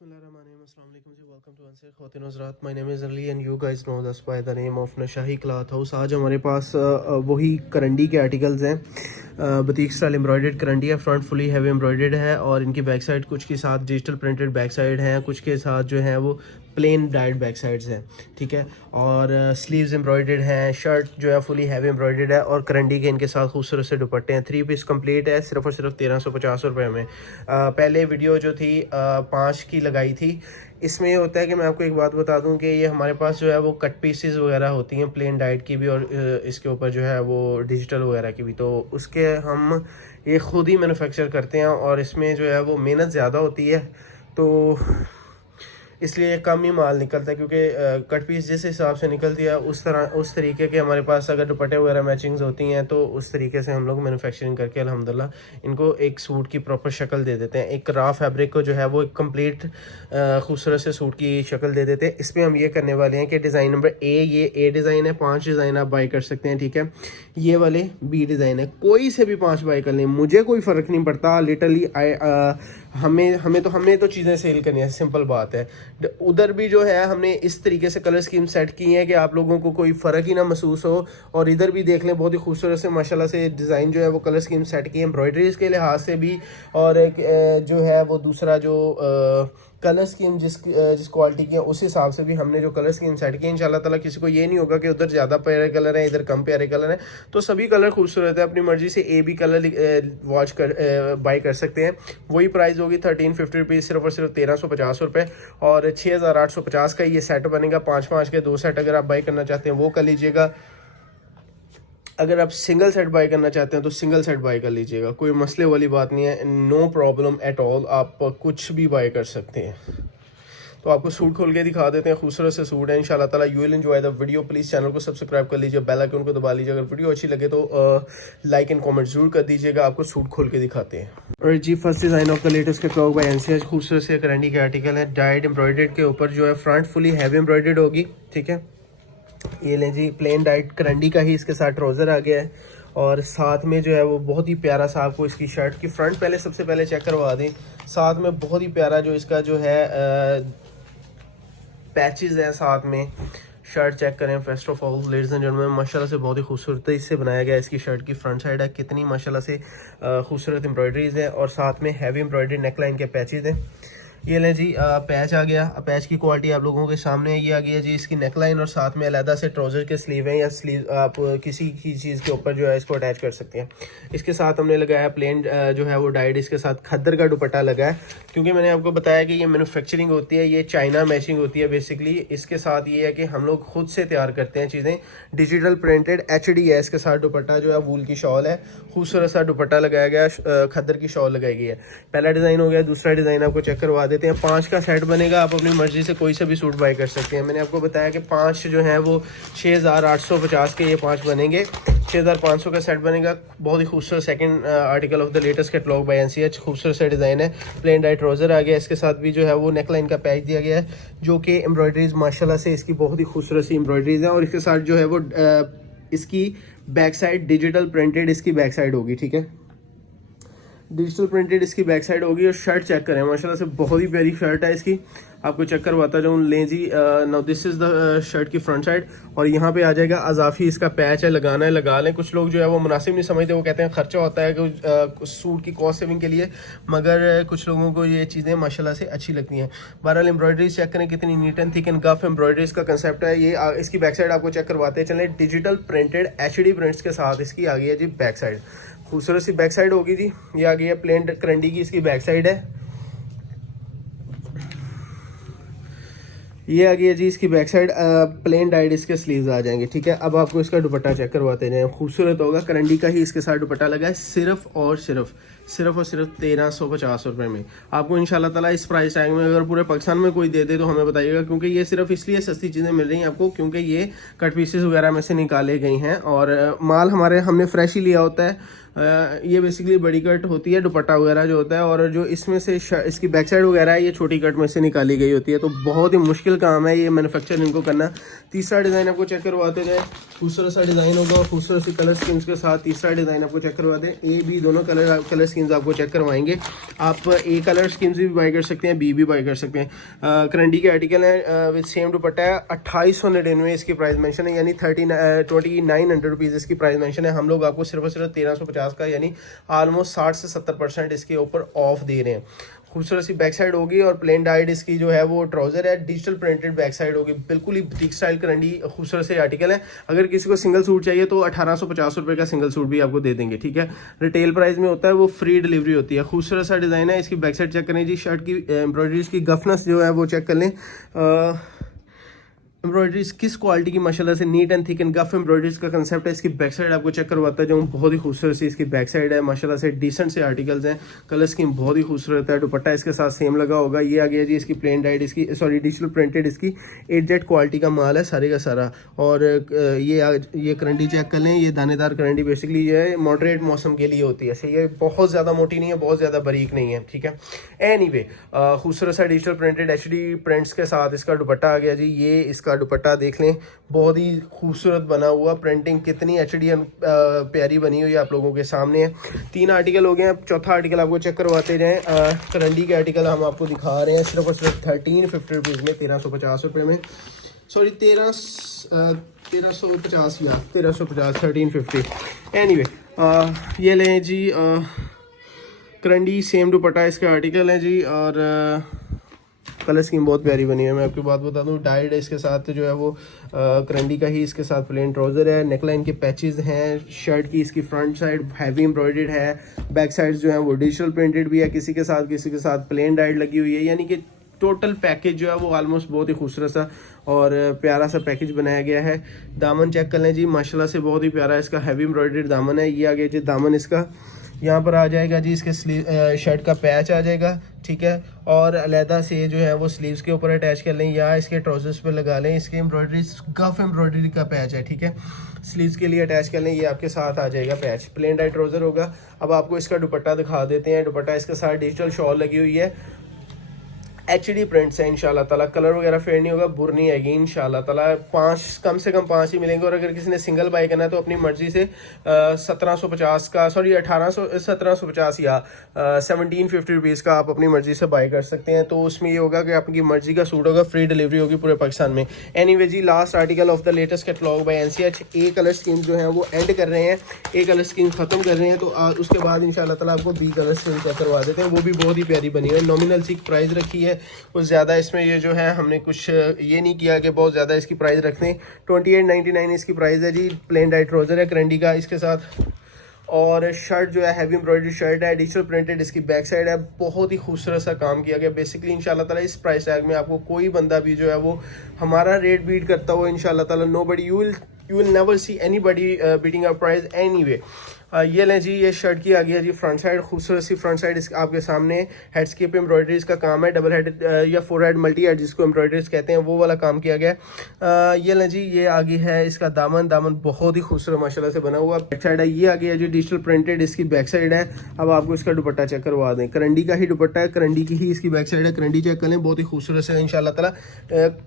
Bismillahirrahmanirrahim. Assalamu alaikum ji. Welcome to Ansar Khawatine Hazrat. My name is Ali and you guys know us by the name of Nashahi Cloth House. आज हमारे पास वही करंडी के articles हैं। बतीक style embroidered करंडी है, front fully heavy embroidered है और इनकी back side कुछ के साथ डिजिटल प्रिंटेड बैक साइड हैं, कुछ के साथ जो है वो प्लेन डाइड बैक साइड्स हैं, ठीक है। और स्लीव्स एम्ब्रॉयडर्ड हैं, शर्ट जो है फुली हैवी एम्ब्रॉयडर्ड है और करंडी के इनके साथ खूबसूरत से दुपट्टे हैं। 3 पीस कंप्लीट है, सिर्फ और सिर्फ 1350 रुपये में। पहले वीडियो जो थी 5 की लगाई थी। इसमें ये होता है कि मैं आपको एक बात बता दूं कि ये हमारे पास जो है वो कट पीसेस वगैरह होती हैं, प्लेन डाइट की भी और इसके ऊपर जो है वो डिजिटल वगैरह की भी, तो उसके हम ये ख़ुद ही मैन्युफैक्चर करते हैं और इसमें जो है वो मेहनत ज़्यादा होती है, तो इसलिए कम ही माल निकलता है। क्योंकि कट पीस जिस हिसाब से निकलती है उस तरीके के हमारे पास अगर दुपट्टे वगैरह मैचिंग्स होती हैं तो उस तरीके से हम लोग मैन्युफैक्चरिंग करके अल्हम्दुलिल्लाह इनको एक सूट की प्रॉपर शक्ल दे देते हैं। एक रॉ फैब्रिक को जो है वो एक कंप्लीट खूबसूरत से सूट की शक्ल दे देते हैं। इसमें हम ये करने वाले हैं कि डिज़ाइन नंबर ये ए डिज़ाइन है, 5 डिज़ाइन आप बाई कर सकते हैं, ठीक है। ये वाले बी डिज़ाइन है, कोई से भी 5 बाई कर लें, मुझे कोई फ़र्क नहीं पड़ता। लिटरली हमने तो चीज़ें सेल करनी है, सिंपल बात है। उधर भी जो है हमने इस तरीके से कलर स्कीम सेट की है कि आप लोगों को कोई फ़र्क ही ना महसूस हो। और इधर भी देख लें, बहुत ही खूबसूरत से माशाल्लाह से डिज़ाइन जो है वो कलर स्कीम सेट की है, एम्ब्रॉयडरीज के लिहाज से भी। और एक जो है वो दूसरा जो कलर स्कीम जिस क्वालिटी की है उस हिसाब से भी हमने जो कलर स्कीम सेट की है। इंशाल्लाह ताला किसी को ये नहीं होगा कि उधर ज़्यादा प्यारे कलर हैं, इधर कम प्यारे कलर हैं, तो सभी कलर खूबसूरत है। अपनी मर्ज़ी से ए बी कलर बाई कर सकते हैं। वही प्राइस होगी 1350 रुपीज़, सिर्फ और सिर्फ 1350 रुपये। और 6850 का ये सेट बनेगा, 5 के 2 सेट अगर आप बाई करना चाहते हैं वो कर लीजिएगा। अगर आप सिंगल सेट बाई करना चाहते हैं तो सिंगल सेट बाई कर लीजिएगा, कोई मसले वाली बात नहीं है, नो प्रॉब्लम एट ऑल। आप कुछ भी बाई कर सकते हैं। तो आपको सूट खोल के दिखा देते हैं, खूबसूरत से सूट है। इंशाल्लाह ताला you will enjoy the video. Please channel को सब्सक्राइब कर लीजिए, बेल आइकन को दबा लीजिए। अगर वीडियो अच्छी लगे तो लाइक एंड कमेंट जरूर कर दीजिएगा। आपको सूट खोल के दिखाते हैं। और जी first design of the latest catalogue by NCH, खूबसूरत से करंडी के आर्टिकल है। डाइड एम्ब्रॉयडर्ड के ऊपर जो है फ्रंट फुली हैवी एम्ब्रॉयडर्ड होगी, ठीक है। ये लें जी, प्लेन डाइट करंडी का ही इसके साथ ट्राउज़र आ गया है और साथ में जो है वो बहुत ही प्यारा सा आपको इसकी शर्ट की फ्रंट पहले सबसे पहले चेक करवा दें। साथ में बहुत ही प्यारा जो इसका जो है पैचेस है, साथ में शर्ट चेक करें। First of all ladies and gentleman, माशाल्लाह से बहुत ही खूबसूरती से बनाया गया है। इसकी शर्ट की फ्रंट साइड है, कितनी माशाल्लाह से खूबसूरत एम्ब्रॉयडरीज है और साथ में हैवी एम्ब्रॉयडरी नेकलाइन के पैचेस हैं। ये लें जी, पैच आ गया। पैच की क्वालिटी आप लोगों के सामने ये आ गई है जी। इसकी नेकलाइन और साथ में अलहदा से ट्राउज़र के स्लीव हैं, या स्लीव आप किसी की चीज़ के ऊपर जो है इसको अटैच कर सकते हैं। इसके साथ हमने लगाया प्लेन जो है वो डाइड, इसके साथ खद्दर का दुपट्टा लगा है। क्योंकि मैंने आपको बताया कि ये मैन्युफैक्चरिंग होती है, ये चाइना मैचिंग होती है बेसिकली। इसके साथ ये है कि हम लोग खुद से तैयार करते हैं चीज़ें। डिजिटल प्रिंटेड HD है। इसके साथ दुपट्टा जो है वूल की शॉल है, खूबसूरत सा दुपट्टा लगाया गया, खद्दर की शॉल लगाई गई है। पहला डिज़ाइन हो गया। दूसरा डिज़ाइन आपको चेक करवा देते हैं। 5 का सेट बनेगा, आप अपनी मर्जी से कोई सा भी सूट बाई कर सकते हैं। मैंने आपको बताया कि 5 जो हैं वो 6850 के ये 5 बनेंगे। 6500 का सेट बनेगा। बहुत ही खूबसूरत second article of the latest catalogue by NCH, खूबसूरत सा डिज़ाइन है। प्लेन डाइट ट्राउज़र आ गया, इसके साथ भी जो है वो नेकलाइन का पैच दिया गया है, जो कि एम्ब्रॉयडरीज माशाल्लाह से इसकी बहुत ही खूबसूरत सी एम्ब्रॉयडरीज है। और इसके साथ जो है वो इसकी बैक साइड डिजिटल प्रिंटेड इसकी बैक साइड होगी, ठीक है। डिजिटल प्रिंटेड इसकी बैक साइड होगी। और शर्ट चेक करें, माशाल्लाह से बहुत ही प्यारी शर्ट है इसकी। आपको चेक करवाता जाऊँ, लें जी। Now this is the shirt की फ्रंट साइड और यहाँ पे आ जाएगा अजाफी इसका पैच है, लगाना है लगा लें। कुछ लोग जो है वो मुनासिब नहीं समझते, वो कहते हैं खर्चा होता है कि सूट की कॉस्ट सेविंग के लिए, मगर कुछ लोगों को ये चीज़ें माशाल्लाह से अच्छी लगती हैं। बहरहाल एम्ब्रॉयडरीज चेक करें कितनी नीट एंड थिक एंड गफ एम्ब्रॉयडरीज का कंसेप्ट है ये। इसकी बैक साइड आपको चेक करवाते चलें। डिजिटल प्रिंटेड HD प्रिंट्स के साथ इसकी आ गई है जी बैक साइड, खूबसूरत सी बैक साइड होगी जी। ये आ गई है प्लेन करंडी की इसकी बैक साइड है। ये आ गई है जी इसकी बैक साइड, प्लेन डाइड इसके स्लीव्स आ जाएंगे, ठीक है। अब आपको इसका दुपट्टा चेक करवाते हैं, खूबसूरत होगा। करंडी का ही इसके साथ दुपट्टा लगा है, सिर्फ और सिर्फ 1350 रुपये में। आपको इंशाल्लाह ताला इस प्राइस टैग में अगर पूरे पाकिस्तान में कोई दे दे तो हमें बताइएगा, क्योंकि ये सिर्फ इसलिए सस्ती चीज़ें मिल रही हैं आपको क्योंकि ये कट पीसेस वगैरह में से निकाले गई हैं और माल हमने फ्रेश ही लिया होता है। ये बेसिकली बड़ी कट होती है, दुपट्टा वगैरह जो होता है, और जो इसमें से इसकी बैक साइड वगैरह है ये छोटी कट में से निकाली गई होती है। तो बहुत ही मुश्किल काम है ये मैन्युफैक्चर इनको करना। तीसरा डिज़ाइन आपको चेक करवाते जाए, खूबसूरत सा डिज़ाइन होगा और खूबसूरत सी कलर स्कीम्स के साथ। तीसरा डिज़ाइन आपको चेक करवाते हैं, A B दोनों कलर स्कीम स्कीम्स आपको चेक करवाएंगे। आप ए कलर स्कीम्स भी बाई कर सकते हैं, बी भी बाई कर सकते हैं। करंडी के आर्टिकल हैं विद सेम दुपट्टा है। 2899 इसकी प्राइस मेंशन है, यानी 2900 रुपीज़ इसकी प्राइस मेंशन है। हम लोग आपको सिर्फ और सिर्फ 1350 का, यानी ऑलमोस्ट 60 से 70% इसके ऊपर ऑफ दे रहे हैं। खूबसूरत सी बैक साइड होगी और प्लेन डाइड इसकी जो है वो ट्राउजर है, डिजिटल प्रिंटेड बैक साइड होगी, बिल्कुल ही बुटीक स्टाइल करंडी खूबसूरत से आर्टिकल है। अगर किसी को सिंगल सूट चाहिए तो 1850 रुपये का सिंगल सूट भी आपको दे देंगे, ठीक है। रिटेल प्राइस में होता है, वो फ्री डिलीवरी होती है। खूबसूरत सा डिज़ाइन है। इसकी बैक साइड चेक करें जी, शर्ट की एम्ब्रॉयडरीज की गफनेस जो है वो चेक कर लें। एम्ब्रॉयडरीज किस क्वालिटी की माशाल्लाह से नीट एंड थिक एंड गफ एम्ब्रॉयडरीज का कंसेप्ट है। इसकी बैक साइड आपको चेक करवाता है, बहुत ही खूबसूरत सी इसकी बैक साइड है माशाल्लाह से। डिसेंट से आर्टिकल्स हैं, कलर स्कीम बहुत ही खूबसूरत है। दुपट्टा इसके साथ सेम लगा होगा। ये आ गया जी इसकी प्लेन डाइड, इसकी सॉरी डिजिटल प्रिंटेड, इसकी 8Z क्वालिटी का माल है सारे का सारा। और ये करंडी चेक कर लें, ये दानेदार करंडी बेसिकली ये है मॉडरेट मौसम के लिए होती है। ये बहुत ज़्यादा मोटी नहीं है, बहुत ज़्यादा बारीक नहीं है, ठीक है। एनीवे खूबसूरत सा डिजिटल प्रिंटेड HD प्रिंट्स के साथ इसका दुपट्टा आ गया जी। ये इसका दुपट्टा देख लें, बहुत ही खूबसूरत बना हुआ, प्रिंटिंग कितनी HD प्यारी बनी हुई है आप लोगों के सामने है। 3 आर्टिकल हो गए हैं, चौथा आर्टिकल आपको चेक करवाते जाएं। करंडी के आर्टिकल हम आपको दिखा रहे हैं सिर्फ और सिर्फ 1350 रुपीज़ में, 1350 रुपये में, सॉरी 1350 या 1350, 1350। एनीवे ये लें जी करंडी सेम दुपट्टा इसका आर्टिकल है जी। और कलर स्कीम बहुत प्यारी बनी है। मैं आपको बात बता दूं, डाइड है इसके साथ जो है वो करंडी का ही इसके साथ प्लेन ट्राउज़र है। नेकलाइन के पैचेस हैं। शर्ट की इसकी फ्रंट साइड हैवी एम्ब्रॉयडर्ड है। बैक साइड जो है वो डिजिटल प्रिंटेड भी है, किसी के साथ प्लेन डाइड लगी हुई है। यानी कि टोटल पैकेज जो है वो ऑलमोस्ट बहुत ही खूबसूरत सा और प्यारा सा पैकेज बनाया गया है। दामन चेक कर लें जी, माशाल्लाह से बहुत ही प्यारा इसका हैवी एम्ब्रॉयडर्ड दामन है। ये आ गया जी दामन इसका, यहाँ पर आ जाएगा जी इसके शर्ट का पैच आ जाएगा, ठीक है। और अलहदा से जो है वो स्लीव्स के ऊपर अटैच कर लें या इसके ट्राउजर्स पे लगा लें। इसके एम्ब्रॉयडरी गफ एम्ब्रॉयडरी का पैच है, ठीक है। स्लीव्स के लिए अटैच कर लें, ये आपके साथ आ जाएगा पैच। प्लेन डाइट ट्राउजर होगा। अब आपको इसका दुपट्टा दिखा देते हैं। दुपट्टा इसके साथ डिजिटल शॉल लगी हुई है, HD प्रिंट्स है इंशाल्लाह ताला। कलर वगैरह फेड नहीं होगा, बुर नहीं आएगी इंशाल्लाह ताला। 5 कम से कम 5 ही मिलेंगे। और अगर किसी ने सिंगल बाई करना है तो अपनी मर्जी से 1750 का, सॉरी 1750 या 1750 रुपीज़ का आप अपनी मर्जी से बाई कर सकते हैं। तो उसमें ये होगा कि आपकी मर्जी का सूट होगा, फ्री डिलीवरी होगी पूरे पाकिस्तान में। एनीवे जी, last article of the latest catalogue by NCH। A colour scheme जो है वो एंड कर रहे हैं, ए कलर स्कीम ख़त्म कर रहे हैं। तो उसके बाद इंशाल्लाह ताला आपको B कलर स्कीम चेक करवा देते हैं, वो भी बहुत ही प्यारी बनी है। नॉमिनल सी प्राइस रखी है, कुछ ज़्यादा इसमें ये जो है हमने कुछ ये नहीं किया कि बहुत ज़्यादा इसकी प्राइस रख दें। 2899 इसकी प्राइस है जी। प्लेन डाइट ट्राउज़र है करंडी का इसके साथ। और शर्ट जो है हैवी एम्ब्रॉयडरी शर्ट है, डिजिटल प्रिंटेड इसकी बैक साइड है। बहुत ही खूबसूरत सा काम किया गया बेसिकली। इंशाल्लाह ताला इस प्राइस टैग में आपको कोई बंदा भी जो है वो हमारा रेट बीट करता हो इंशाल्लाह ताला, nobody, you will never see anybody beating a price anyway. ये लें जी, ये शर्ट की आ गया जी फ्रंट साइड, खूबसूरत सी फ्रंट साइड इस आपके सामने। हेडस्केप एम्ब्रॉयडरीज का काम है, डबल हेड या 4 हेड मल्टी हेड जिसको एम्ब्रॉयडरीज कहते हैं, वो वाला काम किया गया। ये लें जी, ये आगे है इसका दामन बहुत ही खूबसूरत माशाल्लाह से बना हुआ बैक साइड है। ये आ गया जी डिजिटल प्रिंटेड इसकी बैक साइड है। अब आपको इसका दुपट्टा चेक करवा दें, करंडी का ही दुपट्टा है, करंडी की ही इसकी बैक साइड है। करंडी चेक कर लें, बहुत ही खूबसूरत से इंशाल्लाह ताला।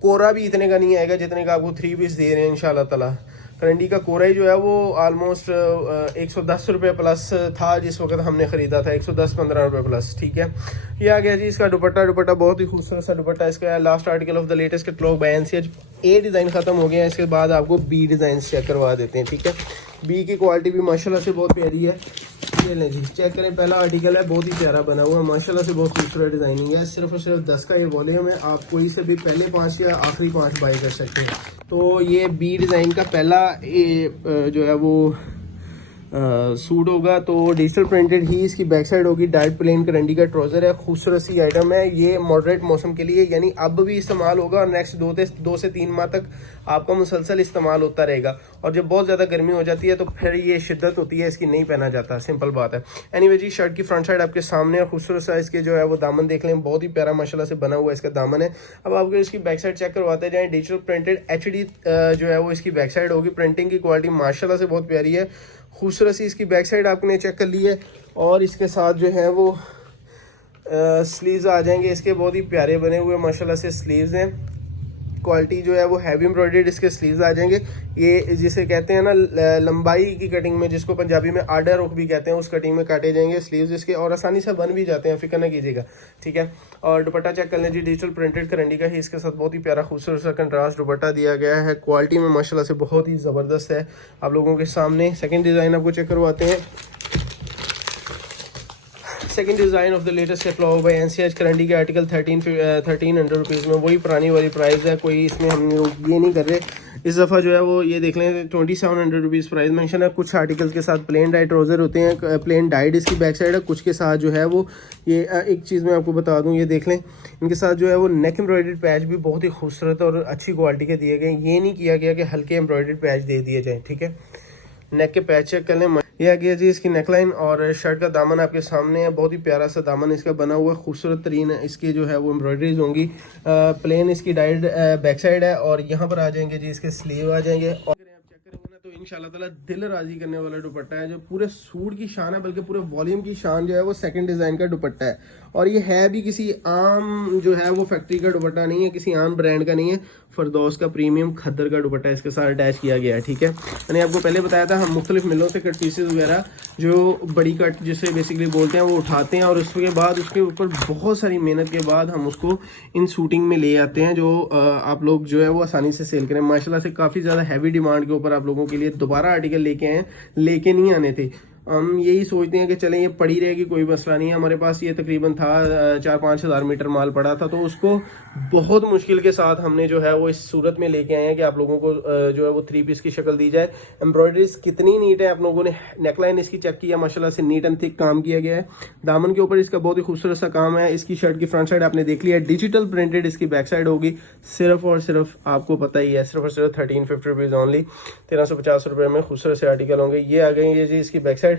कोरा भी इतने का नहीं आएगा जितने का आपको 3 पीस दे रहे हैं इंशाल्लाह ताला। करंडी का कोरा ही जो है वो ऑलमोस्ट 110 रुपये प्लस था जिस वक्त हमने ख़रीदा था, 110-15 रुपये प्लस, ठीक है। ये आ गया जी इसका दुपट्टा बहुत ही खूबसूरत सा दुपट्टा इसका। Last article of the latest catalogue by NCH। A design ख़त्म हो गया है, इसके बाद आपको B डिज़ाइन चेक करवा देते हैं, ठीक है। B की क्वालिटी भी माशाल्लाह से बहुत प्यारी है। ये लें जी, चेक करें, पहला आर्टिकल है, बहुत ही प्यारा बना हुआ है माशाल्लाह से, बहुत खूबसूरत डिज़ाइनिंग है। सिर्फ और सिर्फ 10 का ये वॉल्यूम है, आप कोई से भी पहले 5 या आखिरी 5 बाई कर सकते हैं। तो ये B डिज़ाइन का पहला जो है वो सूट होगा। तो डिजिटल प्रिंटेड ही इसकी बैक साइड होगी। डाइट प्लेन करंडी का ट्राउज़र है, खूबसूरत सी आइटम है। ये मॉडरेट मौसम के लिए, यानी अब भी इस्तेमाल होगा और नेक्स्ट 2 से 3 माह तक आपका मुसलसल इस्तेमाल होता रहेगा। और जब बहुत ज़्यादा गर्मी हो जाती है तो फिर ये शिद्दत होती है, इसकी नहीं पहना जाता, सिंपल बात है। एनीवे जी, शर्ट की फ्रंट साइड आपके सामने है, खूबसूरत सा इसके जो है वो दामन देख लें, बहुत ही प्यारा माशाल्लाह से बना हुआ इसका दामन है। अब आपको इसकी बैक साइड चेक करवाते जाएँ। डिजिटल प्रिंटेड HD जो है वो इसकी बैक साइड होगी। प्रिंटिंग की क्वालिटी माशाल्लाह से बहुत प्यारी है, खूबसूरत सी इसकी बैक साइड आपने चेक कर ली है। और इसके साथ जो है वो स्लीव्स आ जाएंगे इसके, बहुत ही प्यारे बने हुए माशाल्लाह से स्लीव्स हैं। क्वालिटी जो है वो हैवी एम्ब्रॉयडर्ड इसके स्लीव्स आ जाएंगे। ये जिसे कहते हैं ना लंबाई की कटिंग में, जिसको पंजाबी में आडा रुख भी कहते हैं, उस कटिंग में काटे जाएंगे स्लीव्स इसके, और आसानी से बन भी जाते हैं, फिक्र ना कीजिएगा, ठीक है। और दुपट्टा चेक कर लें जी, डिजिटल प्रिंटेड करंडी का ही इसके साथ बहुत ही प्यारा खूबसूरत सा कंट्रास्ट दुपट्टा दिया गया है। क्वालिटी में माशाल्लाह से बहुत ही ज़बरदस्त है। आप लोगों के सामने सेकंड डिज़ाइन आपको चेक करवाते हैं। Second design of the latest catalogue by NCH करंडी के आर्टिकल 1300 रुपीज़ में, वही पुरानी वाली प्राइस है, कोई इसमें हम लोग ये नहीं कर रहे। इस दफ़ा जो है वो ये देख लें 2700 रुपीज़ प्राइस मेंशन है। कुछ आर्टिकल्स के साथ प्लेन डाइड ट्राउज़र होते हैं, प्लेन डाइड इसकी बैक साइड है, कुछ के साथ जो है वो ये एक चीज़ मैं आपको बता दूं, ये देख लें इनके साथ जो है वो नेक एम्ब्रॉयडर्ड पैच भी बहुत ही खूबसूरत और अच्छी क्वालिटी के दिए गए। ये नहीं किया गया कि हल्के एम्ब्रॉयडर्ड पैच दे दिए जाएँ, ठीक है। नेक के पैच चेक कर लें। ये आ गया जी इसकी नेकलाइन, और शर्ट का दामन आपके सामने है। बहुत ही प्यारा सा दामन इसका बना हुआ है, खूबसूरत तरीन इसकी जो है वो एम्ब्रॉयडरीज होंगी। प्लेन इसकी डाइड बैक साइड है, और यहाँ पर आ जाएंगे जी इसके स्लीव आ जाएंगे। और आप चेक करेंगे ना तो इंशाल्लाह ताला दिल राजी करने वाला दुपट्टा है, जो पूरे सूट की शान है, बल्कि पूरे वॉल्यूम की शान जो है वो सेकंड डिज़ाइन का दुपट्टा है। और ये है भी किसी आम जो है वो फैक्ट्री का दुपट्टा नहीं है, किसी आम ब्रांड का नहीं है, फरदौस का प्रीमियम खद्दर का दुपट्टा इसके साथ अटैच किया गया है, ठीक है। मैंने आपको पहले बताया था हम मुख्तलिफ मिलों से कट पीसेज वगैरह जो बड़ी कट जिसे बेसिकली बोलते हैं वो उठाते हैं, और उसके बाद उसके ऊपर बहुत सारी मेहनत के बाद हम उसको इन शूटिंग में ले आते हैं, जो आप लोग जो है वो आसानी से सेल करें। माशाल्लाह से काफ़ी ज़्यादा हैवी डिमांड के ऊपर आप लोगों के लिए दोबारा आर्टिकल लेके आए, लेके नहीं आने थे। हम यही सोचते हैं कि चलें ये पड़ी रहेगी, कोई मसला नहीं है। हमारे पास ये तकरीबन था 4-5 हज़ार मीटर माल पड़ा था, तो उसको बहुत मुश्किल के साथ हमने जो है वो इस सूरत में लेके आए हैं कि आप लोगों को जो है वो 3 पीस की शक्ल दी जाए। एम्ब्रॉयडरीज कितनी नीट है, आप लोगों ने नेकलाइन इसकी चेक किया, माशाल्लाह से नीट एंड थिक काम किया गया है। दामन के ऊपर इसका बहुत ही खूबसूरत सा काम है। इसकी शर्ट की फ्रंट साइड आपने देख लिया, डिजिटल प्रिंटेड इसकी बैक साइड होगी। सिर्फ और सिर्फ आपको पता ही है, सिर्फ और सिर्फ 1350 रुपीज़ ओनली, 1350 रुपये में खूबसूरत से आर्टिकल होंगे। ये आ गई है जी इसकी बैक साइड।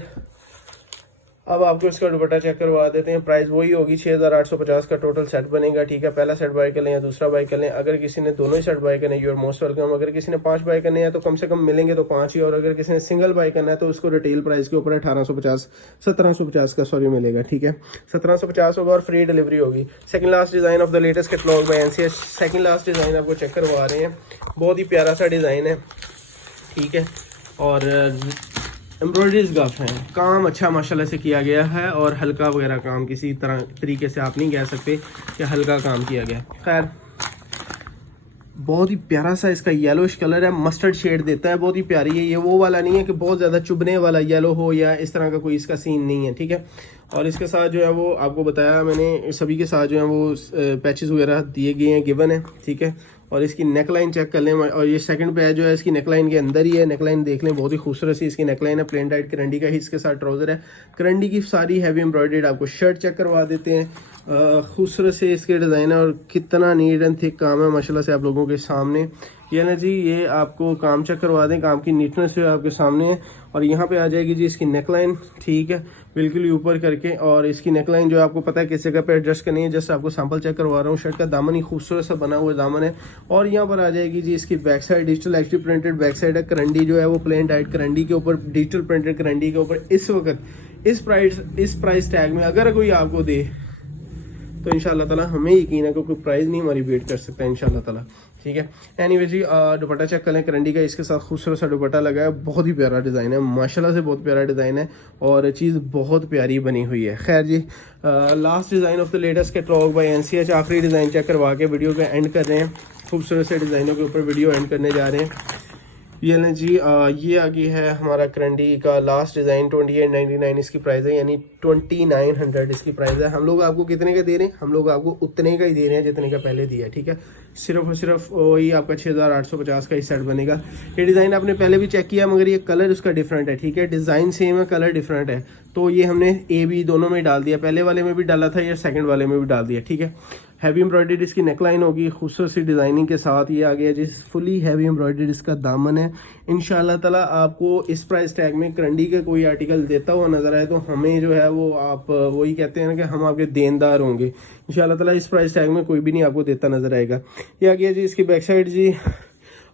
अब आपको इसका दुपट्टा चेक करवा देते हैं। प्राइस वही होगी 6850 का टोटल सेट बनेगा, ठीक है। पहला सेट बाय कर लें या दूसरा बाय कर लें। अगर किसी ने दोनों ही सेट बाय करने, यू आर मोस्ट वेलकम। अगर किसी ने 5 बाय करने हैं तो कम से कम मिलेंगे तो 5 ही, और अगर किसी ने सिंगल बाय करना है तो उसको रिटेल प्राइस के ऊपर 1750 का मिलेगा, ठीक है। 1750 होगा और फ्री डिलीवरी होगी। Second last design of the latest catalogue by NCH. Second last design आपको चेक करवा रहे हैं, बहुत ही प्यारा सा डिज़ाइन है, ठीक है। और एम्ब्रॉयडरीज गफ हैं, काम अच्छा माशाल्लाह से किया गया है, और हल्का वगैरह काम किसी तरीके से आप नहीं कह सकते कि हल्का काम किया गया। खैर बहुत ही प्यारा सा इसका येलोइश कलर है, मस्टर्ड शेड देता है, बहुत ही प्यारी है। ये वो वाला नहीं है कि बहुत ज़्यादा चुभने वाला येलो हो या इस तरह का कोई इसका सीन नहीं है, ठीक है। और इसके साथ जो है वो आपको बताया मैंने, सभी के साथ जो है वो पैचेस वगैरह दिए गए हैं, गिवन है, ठीक है। और इसकी नेकलाइन चेक कर लें, और ये सेकंड पैच जो है इसकी नेकलाइन के अंदर ही है। नेकलाइन देख लें, बहुत ही खूबसूरत सी इसकी नेकलाइन है। प्लेन टाइट करंडी का ही इसके साथ ट्राउज़र है। करंडी की सारी हैवी एम्ब्रॉयडर्ड आपको शर्ट चेक करवा देते हैं। खूबसूरत से इसके डिज़ाइन है, और कितना नीट एंड थिक काम है माशाल्लाह से आप लोगों के सामने। ये ना जी, ये आपको काम चेक करवा दें, काम की नीटनेस जो है आपके सामने है। और यहाँ पे आ जाएगी जी इसकी नेकलाइन, ठीक है, बिल्कुल ऊपर करके। और इसकी नेकलाइन जो आपको पता है किस जगह पे एडजस्ट करनी है, जस्ट आपको सैंपल चेक करवा रहा हूँ। शर्ट का दामन ही खूबसूरत सा बना हुआ दामन है। और यहाँ पर आ जाएगी जी इसकी back side, digital actually printed back side है। करंडी जो है वो प्लेन डाइट करंडी के ऊपर, डिजिटल प्रिंटेड करंडी के ऊपर इस वक्त इस प्राइस टैग में अगर कोई आपको दे तो इंशाल्लाह ताला हमें यकीन है कि कोई प्राइस नहीं हमारी वेट कर सकता है इंशाल्लाह ताला, ठीक है। एनीवे जी, दुपट्टा चेक कर लें करंडी का, इसके साथ खूबसूरत सा दुपट्टा लगा है। बहुत ही प्यारा डिज़ाइन है माशाल्लाह से, बहुत प्यारा डिज़ाइन है, और चीज़ बहुत प्यारी बनी हुई है। खैर जी, last design of the latest catalogue by NCH. आखिरी डिज़ाइन चेक करवा के वीडियो का एंड कर रहे हैं। खूबसूरत से डिज़ाइनों के ऊपर वीडियो एंड करने जा रहे हैं। ये लें जी, ये आ गई है हमारा करंडी का लास्ट डिज़ाइन। 2899 इसकी प्राइस है, यानी 2900 इसकी प्राइस है। हम लोग आपको कितने का दे रहे हैं? हम लोग आपको उतने का ही दे रहे हैं जितने का पहले दिया है, ठीक है। सिर्फ और सिर्फ वही आपका 6850 का ही सेट बनेगा। ये डिज़ाइन आपने पहले भी चेक किया, मगर ये कलर उसका डिफरेंट है, ठीक है। डिज़ाइन सेम है, कलर डिफरेंट है, तो ये हमने ए बी दोनों में डाल दिया। पहले वाले में भी डाला था, या सेकंड वाले में भी डाल दिया, ठीक है। हैवी एम्ब्रॉयडर्ड इसकी नेकलाइन होगी खूबसूरत सी डिज़ाइनिंग के साथ। ये आ गया जिस फुली हैवी एम्ब्रॉयडर्ड इसका दामन है। इंशाल्लाह ताला आपको इस प्राइस टैग में करंडी का कोई आर्टिकल देता हुआ नजर आए तो हमें जो है वो आप वही कहते हैं ना कि हम आपके देनदार होंगे। इंशाल्लाह ताला इस प्राइस टैग में कोई भी नहीं आपको देता नजर आएगा। ये आ गया जी इसकी बैक साइड जी।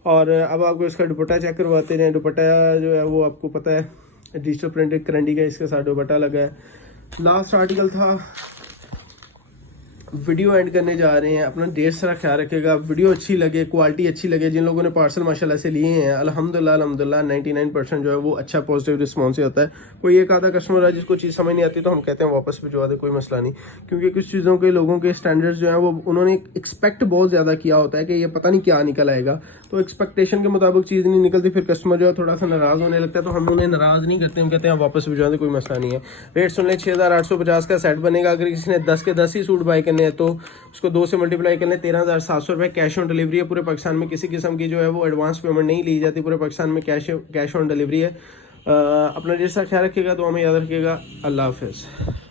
और अब आपको इसका दुपट्टा चेक करवाते हैं। दुपट्टा जो है वो आपको पता है डिजिटल प्रिंटेड करंडी का इसके साथ दुपट्टा लगा है। लास्ट आर्टिकल था वीडियो एंड करने जा रहे हैं। अपना ढेर सारा ख्याल रखिएगा, वीडियो अच्छी लगे, क्वालिटी अच्छी लगे। जिन लोगों ने पार्सल माशाल्लाह से लिए हैं अल्हम्दुलिल्लाह 99% जो है वो अच्छा पॉजिटिव रिस्पॉन्स ही होता है। कोई एक आधा कस्टमर है जिसको चीज़ समझ नहीं आती तो हम कहते हैं वापस भिजवा दे, कोई मसला नहीं। क्योंकि कुछ चीज़ों के लोगों के स्टैंडर्ड्स जो हैं वो उन्होंने एक्सपेक्ट बहुत ज़्यादा किया होता है कि ये पता नहीं क्या निकल आएगा, तो एक्सपेक्टेशन के मुताबिक चीज़ नहीं निकलती, फिर कस्टमर जो है थोड़ा सा नाराज़ होने लगता है। तो हम उन्हें नाराज़ नहीं करते, हम कहते हैं वापस भिजवा दे, कोई मसला नहीं है। रेट सुन लें, 6850 का सेट बनेगा। अगर किसी ने 10 के 10 ही सूट बाय करने हैं तो उसको 2 से मल्टीप्लाई कर लें, 13,700 रुपये। कैश ऑन डिलीवरी है पूरे पाकिस्तान में, किसी किस्म की जो है वो एडवांस पेमेंट नहीं ली जाती, पूरे पाकिस्तान में कैश ऑन डिलीवरी है। अपना जैसा ख्याल रखिएगा, तो हमें याद रखिएगा। अल्लाह हाफिज़।